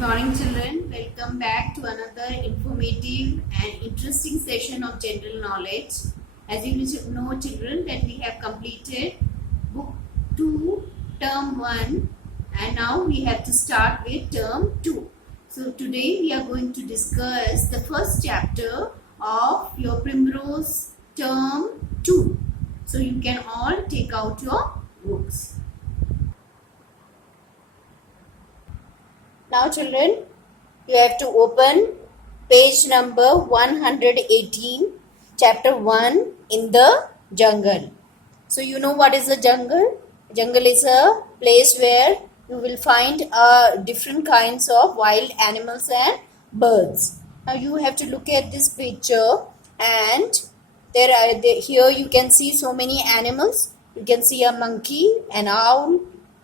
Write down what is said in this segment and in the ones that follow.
Morning children, welcome back to another informative and interesting session of general knowledge. As you know children that we have completed book 2 term 1 and now we have to start with term 2. So today we are going to discuss the first chapter of your Primrose term 2. So you can all take out your books. Now children, you have to open page number 118, chapter 1 in the jungle. So you know what is the jungle? Jungle is a place where you will find different kinds of wild animals and birds. Now you have to look at this picture and here you can see so many animals. You can see a monkey, an owl,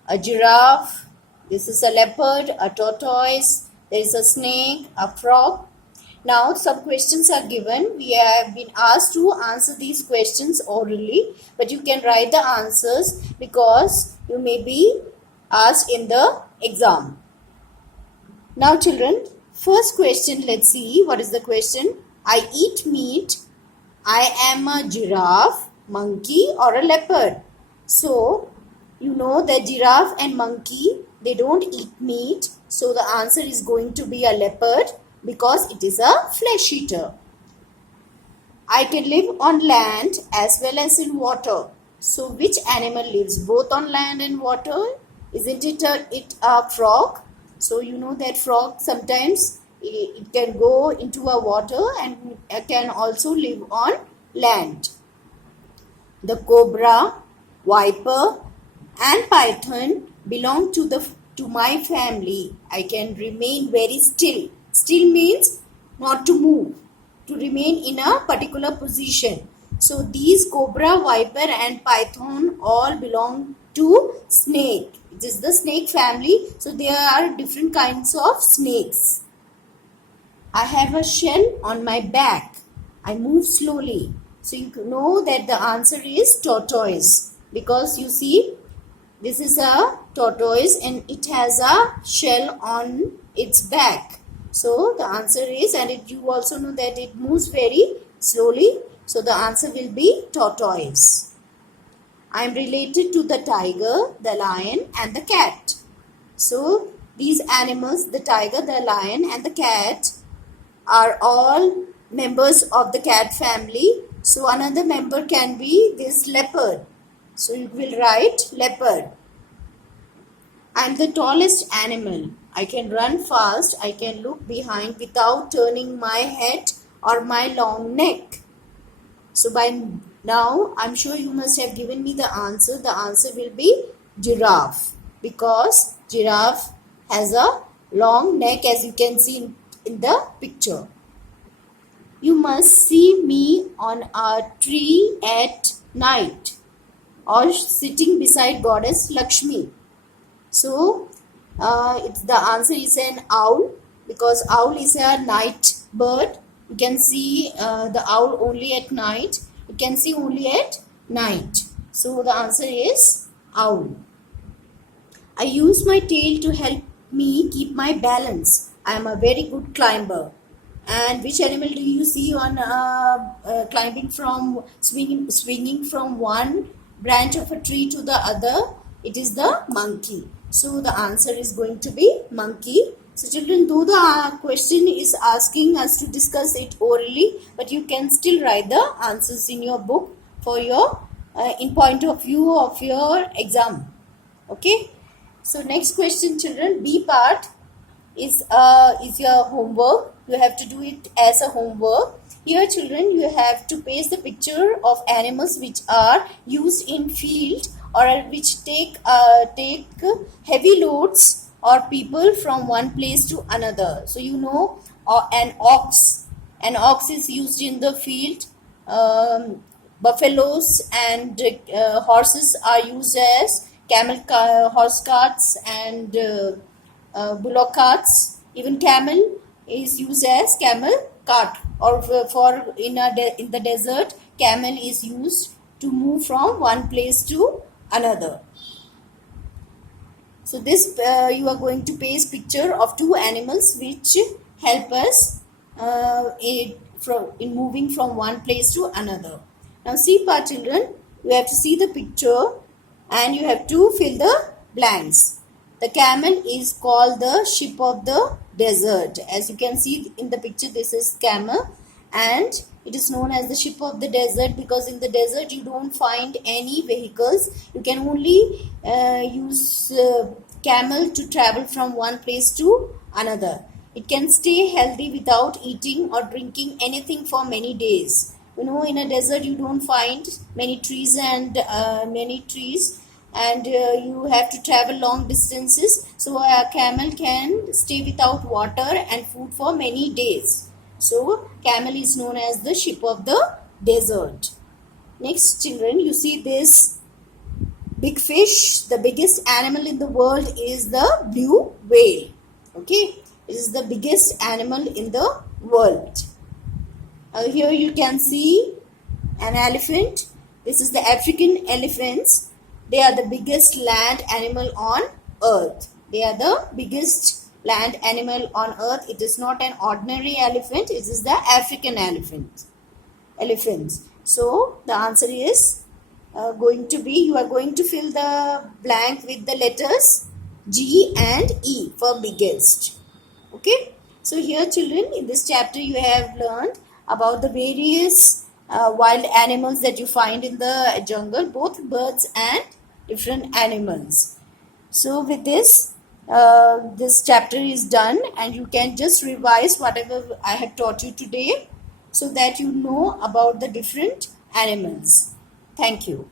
a giraffe. This is a leopard, a tortoise, there is a snake, a frog. Now some questions are given. We have been asked to answer these questions orally, but you can write the answers because you may be asked in the exam. Now children, first question, let's see what is the question. I eat meat. I am a giraffe, monkey or a leopard. So you know that giraffe and monkey, they don't eat meat, so the answer is going to be a leopard because it is a flesh eater. I can live on land as well as in water. So which animal lives both on land and water? Isn't it a frog? So you know that frog sometimes it can go into a water and it can also live on land. The cobra, viper and python belong to my family. I can remain very still. Still means not to move, to remain in a particular position. So these cobra, viper and python all belong to snake. It is the snake family. So there are different kinds of snakes. I have a shell on my back. I move slowly. So you know that the answer is tortoise because you see this is a tortoise and it has a shell on its back. So the answer is, and you also know that it moves very slowly. So the answer will be tortoise. I am related to the tiger, the lion and the cat. So these animals, the tiger, the lion and the cat are all members of the cat family. So another member can be this leopard. So you will write leopard. I am the tallest animal. I can run fast. I can look behind without turning my head or my long neck. So by now, I'm sure you must have given me the answer. The answer will be giraffe because giraffe has a long neck as you can see in the picture. You must see me on a tree at night or sitting beside goddess Lakshmi. So the answer is an owl because owl is a night bird. You can see the owl only at night. You can see only at night. So the answer is owl. I use my tail to help me keep my balance. I am a very good climber. And which animal do you see on climbing from swinging from one branch of a tree to the other? It is the monkey. So the answer is going to be monkey. So children, though the question is asking us to discuss it orally, but you can still write the answers in your book for your in point of view of your exam. Okay. So next question children, B part is your homework. You have to do it as a homework. Here children, you have to paste the picture of animals which are used in field or which take heavy loads or people from one place to another. So you know an ox is used in the field. Buffaloes and horses are used as horse carts and bullock carts. Even camel is used as camel cart, or in the desert, camel is used to move from one place to another. So this you are going to paste picture of two animals which help us in moving from one place to another. Now see, children, you have to see the picture and you have to fill the blanks. The camel is called the ship of the desert. As you can see in the picture, this is camel, and it is known as the ship of the desert because in the desert you don't find any vehicles. You can only use camel to travel from one place to another. It can stay healthy without eating or drinking anything for many days. You know, in a desert you don't find many trees and you have to travel long distances. So a camel can stay without water and food for many days. So camel is known as the ship of the desert. Next, children, you see this big fish. The biggest animal in the world is the blue whale. Okay, it is the biggest animal in the world. Here you can see an elephant. This is the African elephants. They are the biggest land animal on earth. They are the biggest land animal on earth. It is not an ordinary elephant. It is the African elephants. So the answer is going to be, you are going to fill the blank with the letters G and E for biggest. Okay. So here, children, in this chapter you have learned about the various wild animals that you find in the jungle, both birds and different animals. So with this, this chapter is done and you can just revise whatever I have taught you today so that you know about the different animals. Thank you.